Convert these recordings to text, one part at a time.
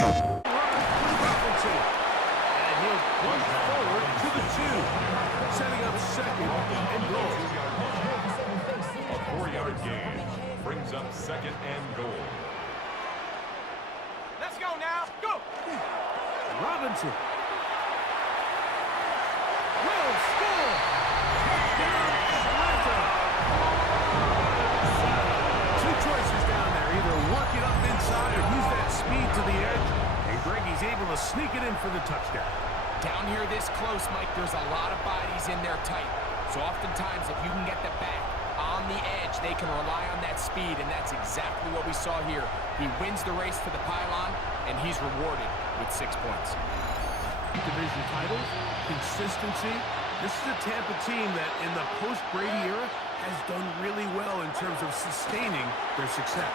Robinson. And he'll push forward to the 2. Setting up second and goal. A 4-yard gain brings up second and goal. Let's go now. Go. Robinson. Will score. Touchdown, Atlanta. Two choices down there. Either work it up inside or use that speed to the edge. And Brady's able to sneak it in for the touchdown. Down here this close, Mike, there's a lot of bodies in there tight. So oftentimes, if you can get the back on the edge, they can rely on that speed, and that's exactly what we saw here. He wins the race to the pylon, and he's rewarded with 6 points. Division titles, consistency. This is a Tampa team that in the post-Brady era has done really well in terms of sustaining their success.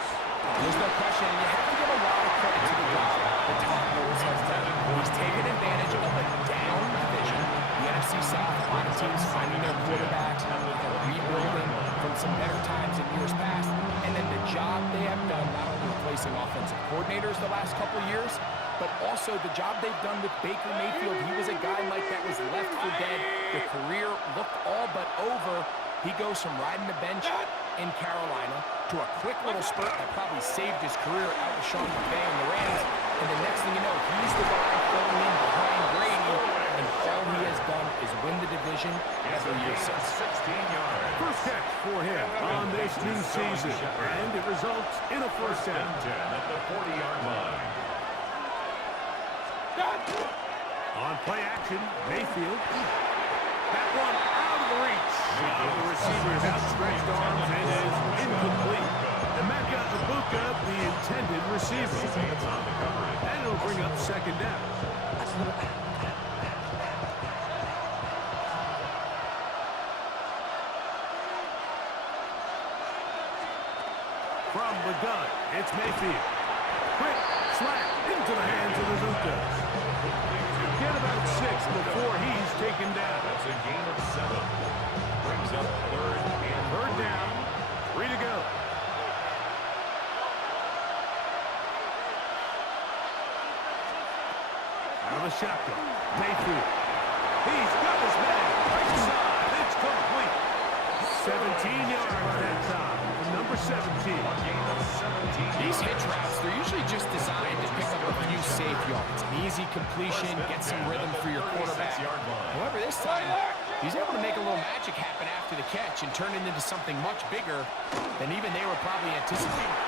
There's no question, and you have to give a lot of credit to the job the Tom Lewis has done. He's taken advantage of a down division. The NFC South, a lot of teams finding their quarterbacks, they're rebuilding from some better times in years past, and then the job they have done, not only replacing offensive coordinators the last couple of years, but also the job they've done with Baker Mayfield. He was a guy, Mike, that was left for dead. The career looked all but over. He goes from riding the bench in Carolina to a quick little spurt that probably saved his career out with Sean McVay and the Rams. And the next thing you know, he's the guy filling in behind Brady. And all he has done is win the division every year since. 16 yards. First catch for him on this new season. And it results in a first down. 10 at the 40-yard line. On play action, Mayfield. That one out of the reach of the receiver's outstretched arms and is incomplete. Emeka Ibuka, the intended receiver. And it'll bring up second down. From the gun, it's Mayfield. Quick slap into the hands of Ibuka. Get about 6 before he's taken down. That's a gain of 7. Brings up third down. 3 to go. Out of the shotgun. Mayfield. He's got his man. Right side. It's complete. 17 yards that time. Number 17. gain of 17. These hitch routes, they're usually just designed to pick up a few safe yards. An easy completion, get some rhythm for your quarterback. However, this time, he's able to make a little magic happen after the catch and turn it into something much bigger than even they were probably anticipating.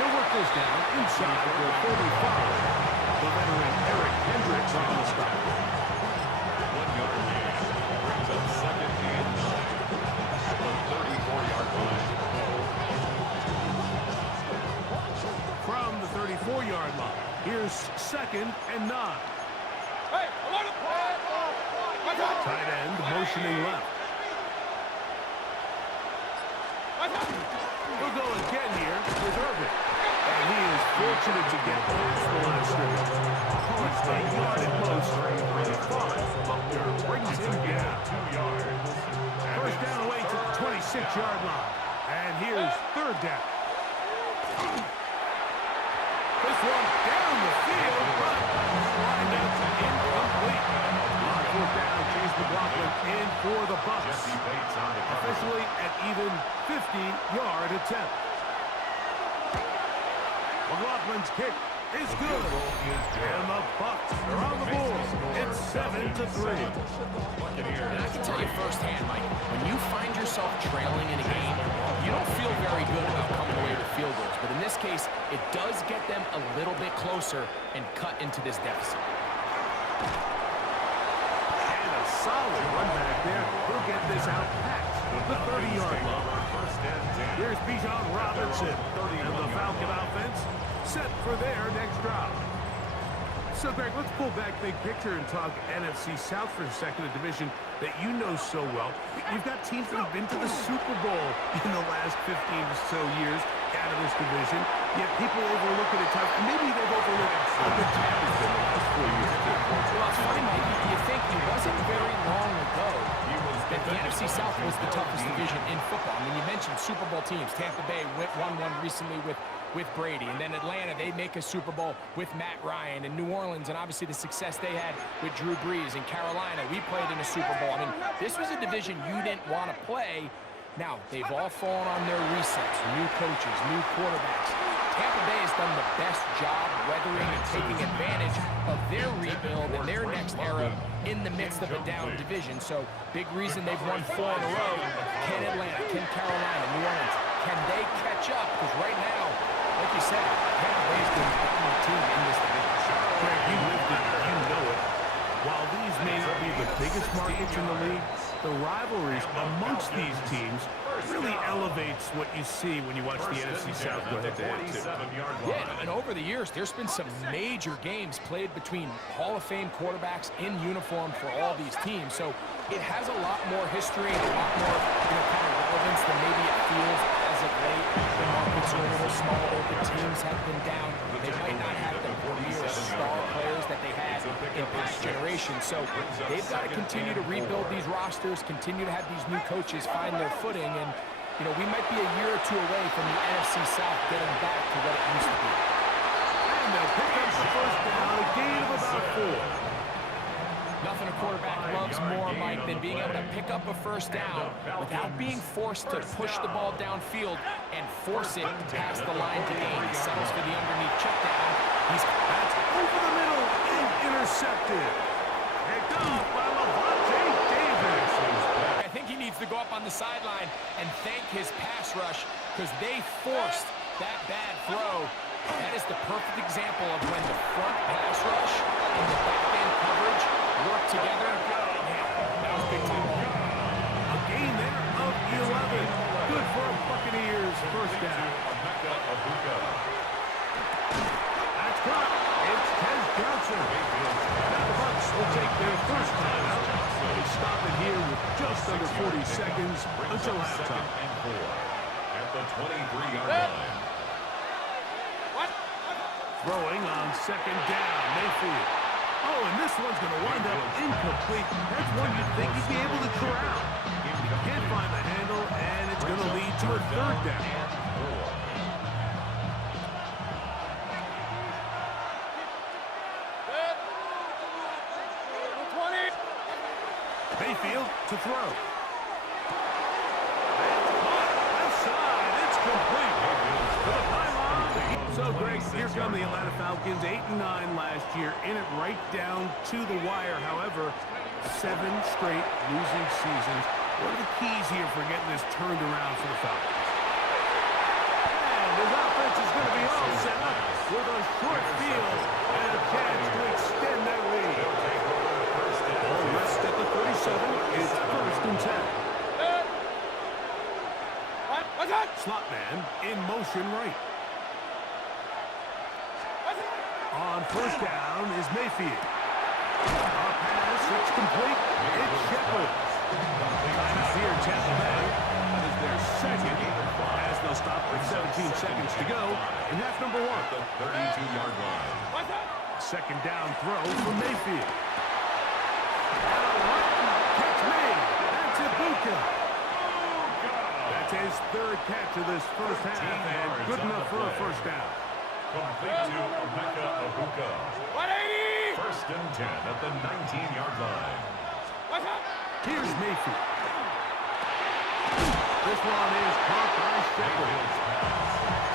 He'll work this down inside the 35. The veteran Eric Hendricks on the stop. 1 yard gain. Brings up second and 9. The 34-yard line. From the 34-yard line, here's second and 9. Hey, I want to play. Tight end motioning left. He'll go again here with Irvin. And he is fortunate to get past the line of scrimmage. Opponents a yard at most. Buckner brings him down. 2 yards. First down away to the 26-yard line. And here's third down. This one down the field, but lined up incomplete. On fourth down, Chase McLaughlin in for the Bucs. Jesse Bates on the cover. Officially at even 50-yard attempt. McLaughlin's kick is good. And the Bucs are on the board. It's 7-3. And I can tell you firsthand, Mike, when you find yourself trailing in a game, you don't feel very good about coming away with field goals. But in this case, it does get them a little bit closer and cut into this deficit. And a solid run back there. He'll get this out past the 30-yard line. Here's Bijan Robinson. And the Falcon offense set for their next drive. So, Greg, let's pull back big picture and talk NFC South for a second, a division that you know so well. You've got teams that have been to the Super Bowl in the last 15 or so years out of this division, yet people overlook it at times. Maybe they've overlooked how good Tampa's been the last 4 years. Well, it's funny, Mike. You think it wasn't very long ago that the NFC South was the toughest division in football. I mean, you mentioned Super Bowl teams. Tampa Bay won one recently with with Brady. And then Atlanta, they make a Super Bowl with Matt Ryan. And New Orleans, and obviously the success they had with Drew Brees. And Carolina, we played in a Super Bowl. I mean, this was a division you didn't want to play. Now, they've all fallen on their resets, new coaches, new quarterbacks. Tampa Bay has done the best job weathering and taking advantage of their rebuild and their next era in the midst of a down division. So, big reason they've won 4 in a row. Can Atlanta, can Carolina, New Orleans, can they catch up? Because right now, like you said, Tampa Bay's been the dominant team in this division. Craig, you lived it, you know it. While these may not be the biggest markets in the league, the rivalries amongst these teams really elevates what you see when you watch the NFC South go head-to-head. Yeah, and over the years, there's been some major games played between Hall of Fame quarterbacks in uniform for all these teams. So it has a lot more history and a lot more kind of relevance than maybe it feels as of late. The markets are a little smaller. The teams have been down. They might not have the premier star players that they had in past generations. So they've got to continue to rebuild these rosters, continue to have these new coaches find their footing. And, we might be a year or two away from the NFC South getting back to what it used to be. And they'll pick up the first down, a gain of about 4. Nothing a quarterback loves more, Mike, than being able to pick up a first down without being forced to push the ball downfield and force it past the line to gain. He settles for the underneath check down. That's over the middle and intercepted. Picked off by Levante Davis. I think he needs to go up on the sideline and thank his pass rush because they forced that bad throw. That is the perfect example of when the front pass rush and the back end coverage work together. Man, that was big time. A gain there of 11. Good for Buccaneers first down. That's caught. It's Tez Johnson. Now the Bucs will take their first time out. They stop it here with just under 40 seconds until halftime. At the 23-yard line. Throwing on second down, Mayfield. Oh, and this one's going to wind up incomplete. That's one you'd think he'd be able to corral. He can't find the handle, and it's going to lead to a third down. Mayfield to throw. Left side, it's complete. To the pylon. So, Greg, here come the Atlanta Falcons, 8-9 last year, in it right down to the wire. However, 7 straight losing seasons. What are the keys here for getting this turned around for the Falcons? And his offense is going to be all set up with a short field and a chance to extend that lead. Rest at the 37. It's first and 10. Slot man in motion right. On first down is Mayfield. A pass, it's complete. It's Shepard. Timeout here in Tampa Bay. That is their second as they'll stop with 17 seconds to go in half number 1. The 32-yard line. Second down throw for Mayfield. Catch made. That's Ibuka. That's his third catch of this first half, and good enough for a first down. Complete to Emeka Ibuka. 180! First and 10 at the 19-yard line. Here's Mayfield. This one is caught by Shepard.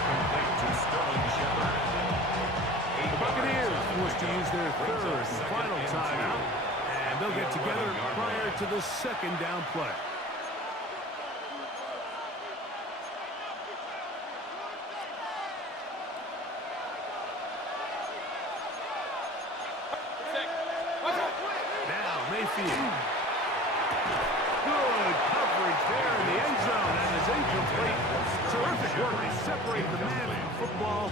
Complete to Sterling Shepard. The Buccaneers forced to use their third and final timeout, and they'll get together prior to the second down play. Now Mayfield. Good coverage there in the end zone. That is incomplete. Terrific work to separate the man from football,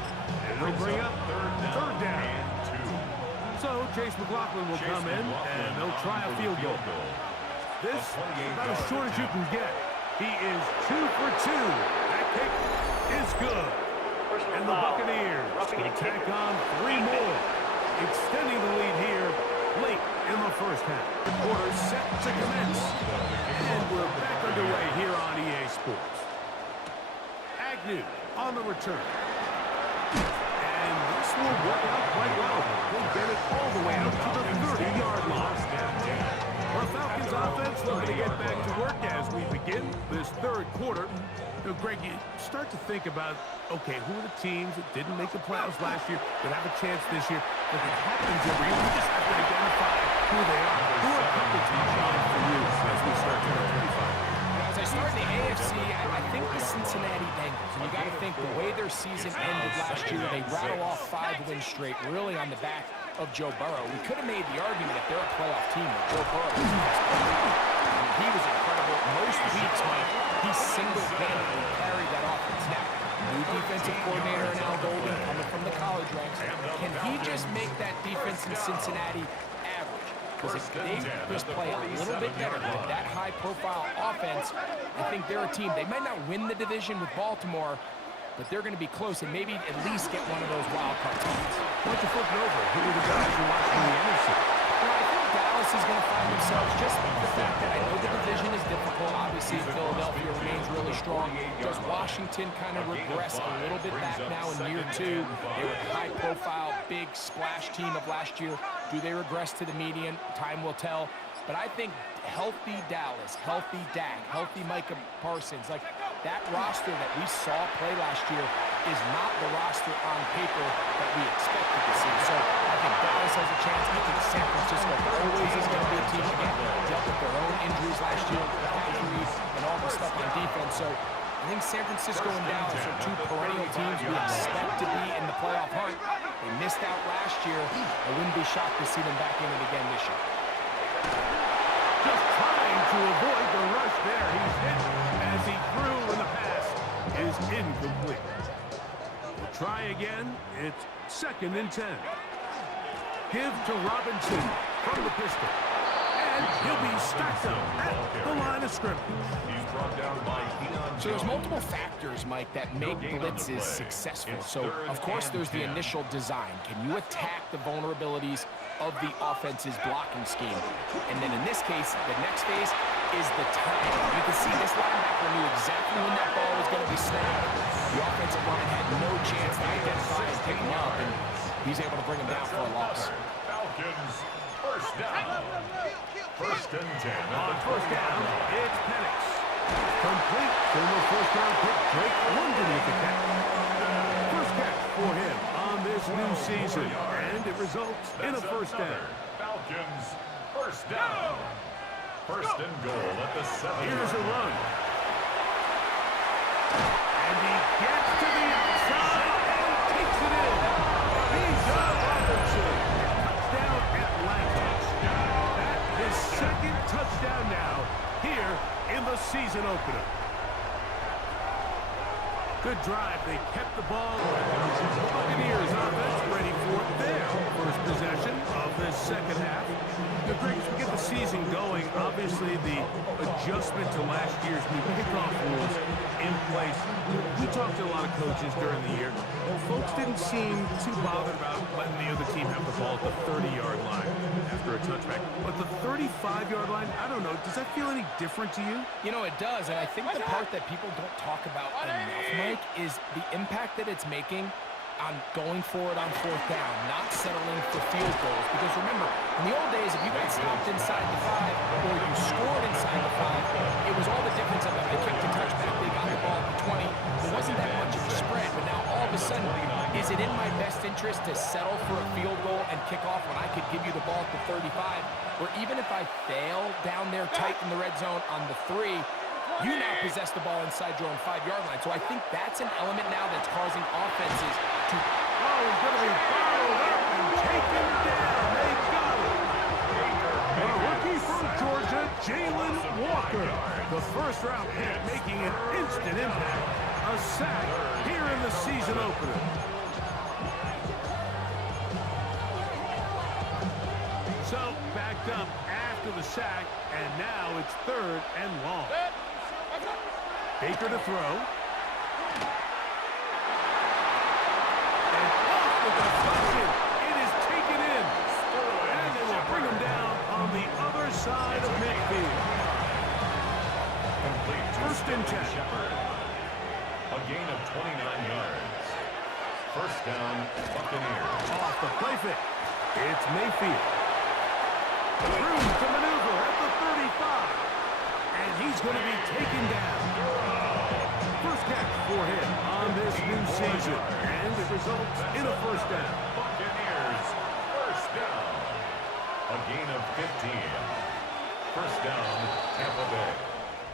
and they'll bring up third down. So Chase McLaughlin will come in, and they'll try a field goal. This about as short as you can get. He is 2 for 2. That kick is good. And the Buccaneers will tack on 3 more, extending the lead here late in the first half. The quarter set to commence. And we're back underway here on EA Sports. Agnew on the return. And this will work out quite well. They'll get it all the way out to the 30-yard line. The Falcons offense looking to get back to work as we begin this third quarter. Now, Greg, you start to think about, okay, who are the teams that didn't make the playoffs last year that have a chance this year? If it happens every year, we just have to identify who they are. Who are a couple teams on for you as we start 2025? As I start in the AFC, I think the Cincinnati Bengals. And you got to think the way their season ended last year, they rattle off 5 wins straight, really on the back of Joe Burrow. We could have made the argument if they're a playoff team that Joe Burrow was the best player. I mean, he was incredible. Most weeks, Mike, he single-handedly carried that offense. Now, new defensive coordinator in Al Golden coming from the college ranks. Can he just make that defense in Cincinnati average? Because if they just play a little bit better with that high-profile offense, I think they're a team. They might not win the division with Baltimore, but they're going to be close and maybe at least get one of those wild card teams. Why don't you flip it over? Who are the guys you're watching in the NFC? Well, I think Dallas is going to find themselves just the fact that I know the division is difficult. Obviously, Philadelphia remains really strong. Does Washington kind of regress a little bit back now in year 2? They were a high-profile, big splash team of last year. Do they regress to the median? Time will tell. But I think healthy Dallas, healthy Dak, healthy Micah Parsons, like that roster that we saw play last year is not the roster on paper that we expected to see. So I think Dallas has a chance. I think San Francisco always is going to be a team again. Dealt with their own injuries last year, injuries, and all the stuff on defense. So I think San Francisco and Dallas are 2 perennial teams we expect to be in the playoff hunt. They missed out last year. I wouldn't be shocked to see them back in it again this year. Just trying to avoid the rush there. He's hit as he threw, and the pass is incomplete. We'll try again. It's 2nd and 10. Give to Robinson from the pistol. And he'll be stacked up at the line of scrimmage. He's brought down by So there's multiple factors, Mike, that make blitzes successful. So, of course, there's the initial design. Can you attack the vulnerabilities of the offense's blocking scheme? And then in this case, the next phase is the timing. You can see this linebacker knew exactly when that ball was going to be snapped. The offensive line had no chance to identify and pick him up, and he's able to bring him down for a loss. Falcons first down. 1st and 10. On first down, it's Penix. Complete former first-round pick Drake London with the catch. First catch for him on this new season, and it results in a first down. Falcons first down. 1st and goal at the 7. Here's a run. And he gets to the outside and takes it in. Bijan Robinson. Touchdown Atlanta. That is 2nd touchdown now here in the season opener. Good drive. They kept the ball. Buccaneers offense ready for their first possession of this second half. The Greg, as we get the season going, obviously the adjustment to last year's new kickoff rules in place. We talked to a lot of coaches during the year. Folks didn't seem too bothered about letting the other team have the ball at the 30-yard line after a touchback. But the 35-yard line, I don't know, does that feel any different to you? You know, it does, and I think the part that people don't talk about enough, Mike, is the impact that it's making on going forward on 4th down, not settling for field goals. Because remember, in the old days, if you got stopped inside the 5 or you scored inside the 5, it was all the difference of if they kicked a touchback, they got the ball at the 20. There wasn't that much of a spread, but now all of a sudden, is it in my best interest to settle for a field goal and kick off when I could give you the ball at the 35? Or even if I fail down there tight in the red zone on the 3, you now possess the ball inside your own 5-yard line. So I think that's an element now that's causing offenses to... Oh, he's going to be fouled up and taken down. They got it. A rookie from Georgia, Jalen Walker. The first-round pick making an instant impact. A sack here in the season opener. So, backed up after the sack, and now it's 3rd and long. Baker to throw. And off the deflection. It is taken in. And they will bring him down on the other side of midfield. Complete to 1st and 10. Shepard. A gain of 29 yards. 1st play fake. It's Mayfield. Room to maneuver at the 35. And he's going to be taken down. First catch for him on this new season. And it results in a first down. Buccaneers, first down. A gain of 15. First down, Tampa Bay.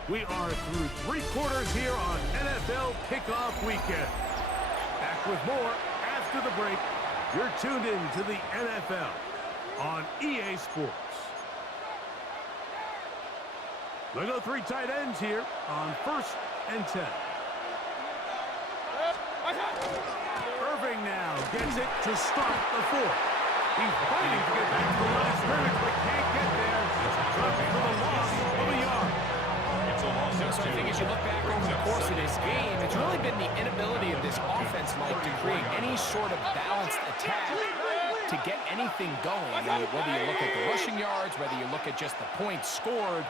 We are through 3 quarters here on NFL Kickoff Weekend. Back with more after the break. You're tuned in to the NFL on EA Sports. They go 3 tight ends here on 1st and 10. Irving now gets it to start the 4th. He's fighting to get back to the line of scrimmage, but can't get there. Dropping for the loss of a yard. So I think as you look back over the course of this game, it's really been the inability of this offense, Mike, to create any sort of balanced attack to get anything going. I mean, whether you look at the rushing yards, whether you look at just the points scored,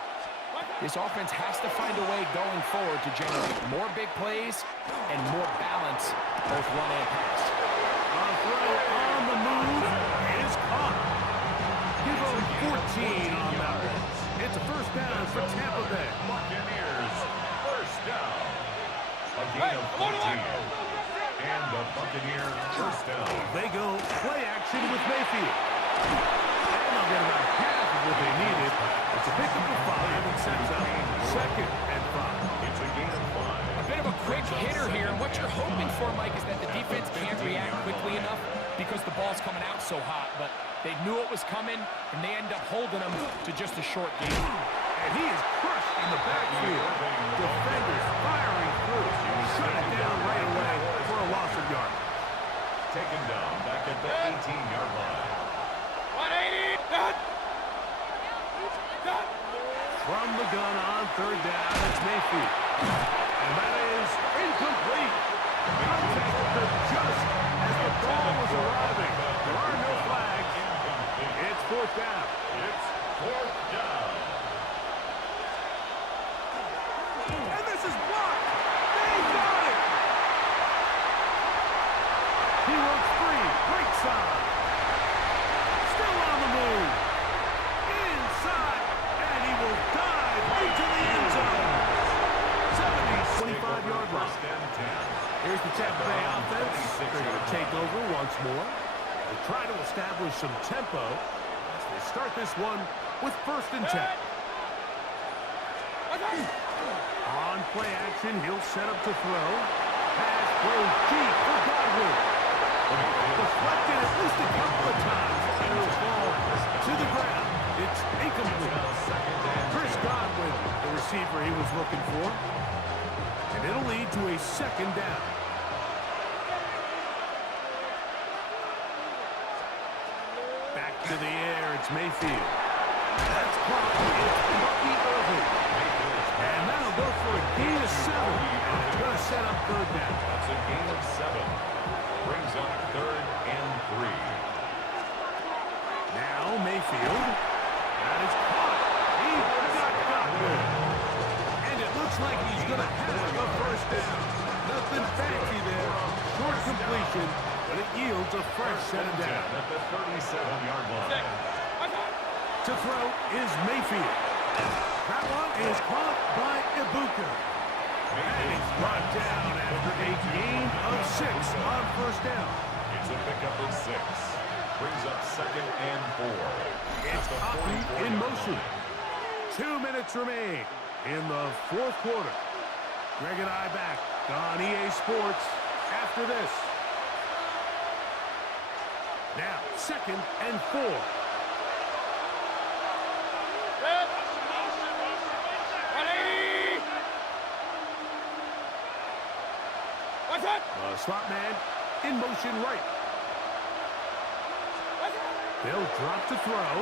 this offense has to find a way going forward to generate more big plays and more balance, both run and pass. A throw on the move is caught. Give him 14 on that one. It's a first down for Tampa Bay. Buccaneers, first down. A gain of 14. And the Buccaneers first down. They go play action with Mayfield. And they'll get about half of what they needed. It's a pickup of 5 and sets up 2nd and 5. It's a gain of 5. A bit of a quick hitter here, and what you're hoping for, Mike, is that the defense can't react quickly enough because the ball's coming out so hot, but they knew it was coming, and they end up holding them to just a short game. And he is crushed in the backfield. Defenders firing through. Shut it down right away for a loss of yard. Taken down back at the 18-yard line. 180. Done. Done. From the gun on 3rd down, it's Mayfield. And that is incomplete. Contact occurred just as the ball was arriving. There are no flags. It's 4th down. It's 4th down. And this is blocked. They got it. He works free. Great side. Still on the move. Inside. And he will dive into the end zone. 25-yard line. First and 10. Here's the Tampa Bay offense. They're going to take over once more. They try to establish some tempo as they start this one with 1st and 10. On play action, he'll set up to throw. Pass throws deep for Godwin. Deflected at least a couple of times, and it'll fall to the ground. It's incomplete. Chris Godwin, the receiver he was looking for. And it'll lead to a 2nd down. Back to the air, it's Mayfield. That's caught. It's Bucky Irving. And that'll go for a gain of 7. And it's going to set up 3rd down. That's a gain of 7. Brings up 3rd and 3. Now Mayfield. That is caught. He got good. And it looks like he's going to have a first down. Nothing fancy there. Short completion, but it yields a fresh set of down. At the 37-yard line. To throw is Mayfield. That one is caught by Ibuka. And he's brought down after a gain of 6 on first down. It's a pickup of 6. Brings up 2nd and 4. It's Otten in motion. 2 minutes remain in the 4th quarter. Greg and I back on EA Sports after this. Now, 2nd and 4. Set. 180. What's that? The slot man in motion right. They'll drop to throw.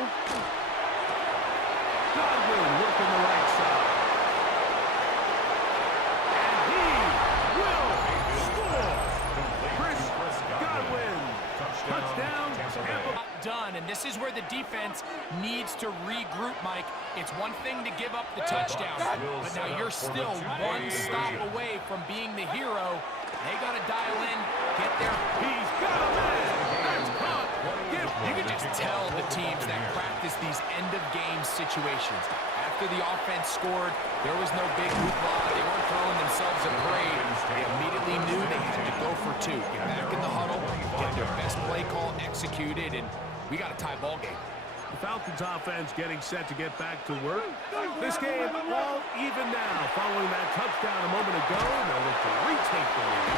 Godwin working the right side. And he will score. Chris Godwin. Touchdown. Tampa. Done, and this is where the defense needs to regroup, Mike. It's one thing to give up the touchdown, but now you're still one stop away from being the hero. They got to dial in, get there. He's got a man. That's caught. Get the teams that practice these end-of-game situations. After the offense scored, there was no big hoopla. They weren't throwing themselves a parade. They immediately knew they had to go for two. Get back in the huddle, get their best play call executed, and we got a tie ball game. The Falcons offense getting set to get back to work. This game all even now. Following that touchdown a moment ago, they'll look to retake the lead.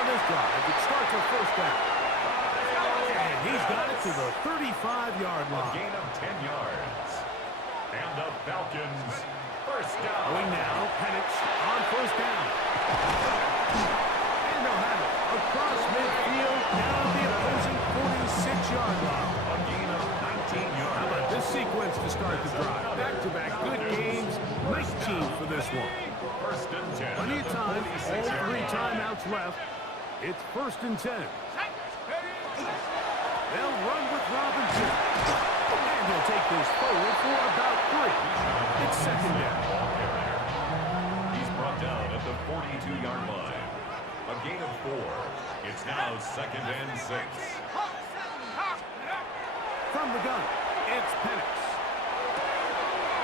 On this drive, it starts a first down. And he's got it to the 35-yard A line. gain of 10 yards. And the Falcons first down. Going now, Penix on first down. And they'll have it across midfield, down the opposing 46-yard line. A gain of 19 yards. How about this sequence to start the drive? Back-to-back good games. 19 for this one. First and 10. Plenty of time. All 3 timeouts left. It's first and 10. They'll run with Robinson. And he'll take this forward for about 3. It's second down. He's brought down at the 42-yard line. A gain of 4. It's now second and 6. From the gun, it's Penix.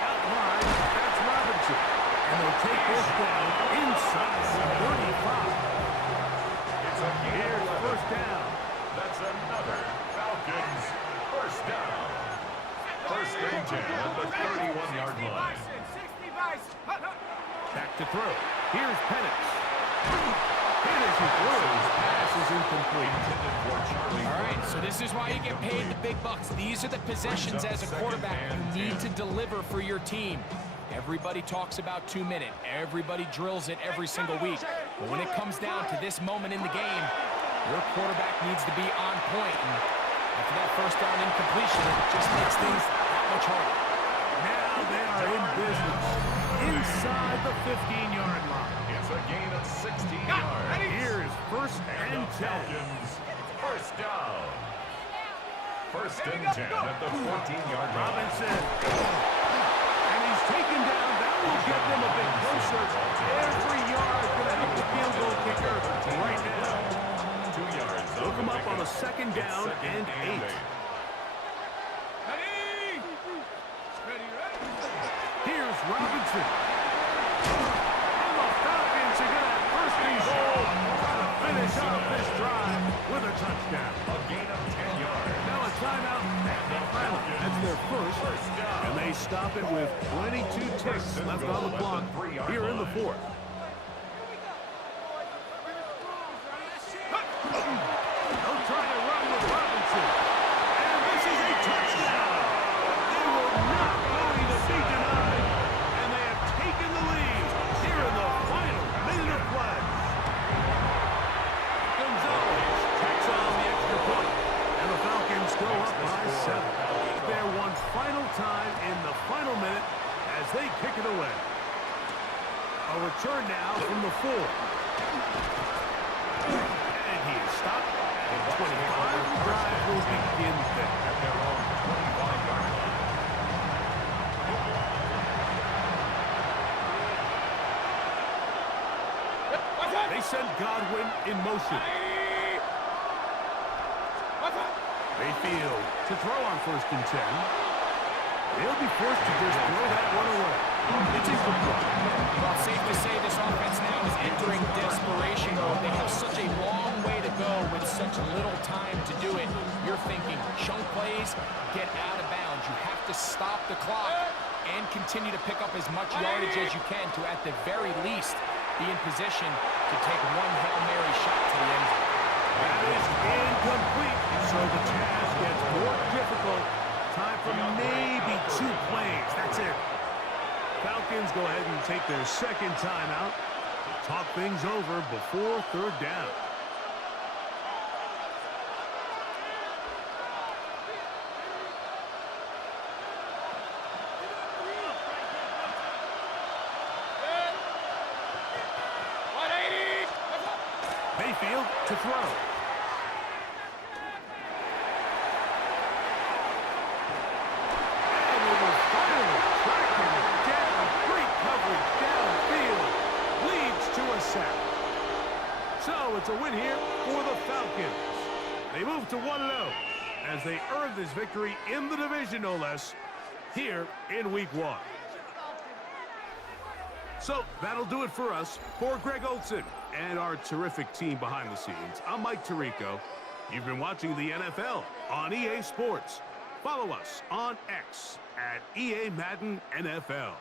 Out wide, that's Robinson. And they'll take this down inside the 35. It's a gain Here's of 11. first down. That's another Falcons first down. First and 10 at the 31-yard line. Back to throw. Here's Penix. Peterson throws. Pass is incomplete. Intended for Charlie. All right, so this is why you get paid the big bucks. These are the possessions as a quarterback you need to deliver for your team. Everybody talks about 2-minute. Everybody drills it every single week. But when it comes down to this moment in the game, your quarterback needs to be on point. And after that first down incompletion, it just makes things that much harder. Now they are in business. Inside the 15-yard line. It's a gain of 16 yards. Here's first and 10. Falcons first down. First and 10 at the 14-yard line. Robinson. And he's taken down. That will get them a bit closer. Every yard going to help the field goal kicker right now. 2 yards. Look him up on a second down and 8. Here's Robinson. And the Falcons are going to have first and goal. Trying to finish off this drive with a touchdown. A gain of 10 yards. Now a timeout. That's their first. And they stop it with 22 ticks left on the clock here in the fourth. They'll try to run with Robinson. And this is a touchdown. They were not going to be denied. And they have taken the lead here in the final minute of play. Gonzalez takes on the extra point. And the Falcons go up by 7. There one final time in the final minute as they kick it away. A return now from the 4. And he is stopped at 25. The drive will begin there. At their own 25-yard line. They send Godwin in motion. Mayfield to throw on first and 10. They'll be forced to just throw that one away. It's incomplete. Well, it's safe to say this offense now is entering desperation mode. They have such a long way to go with such little time to do it. You're thinking chunk plays, get out of bounds. You have to stop the clock and continue to pick up as much yardage as you can to, at the very least, be in position to take one Hail Mary shot to the end zone. That is incomplete. So the task gets more difficult. Time for maybe 2 plays. That's it. Falcons go ahead and take their second timeout. Talk things over before third down. Mayfield to throw. And they will finally tracking it down. Great coverage downfield. Leads to a sack. So it's a win here for the Falcons. They move to 1-0. as they earn this victory in the division, no less, here in Week 1. So that'll do it for us. For Greg Olson and our terrific team behind the scenes, I'm Mike Tirico. You've been watching the NFL on EA Sports. Follow us on X at EA Madden NFL.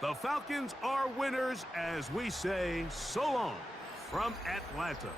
The Falcons are winners as we say so long from Atlanta.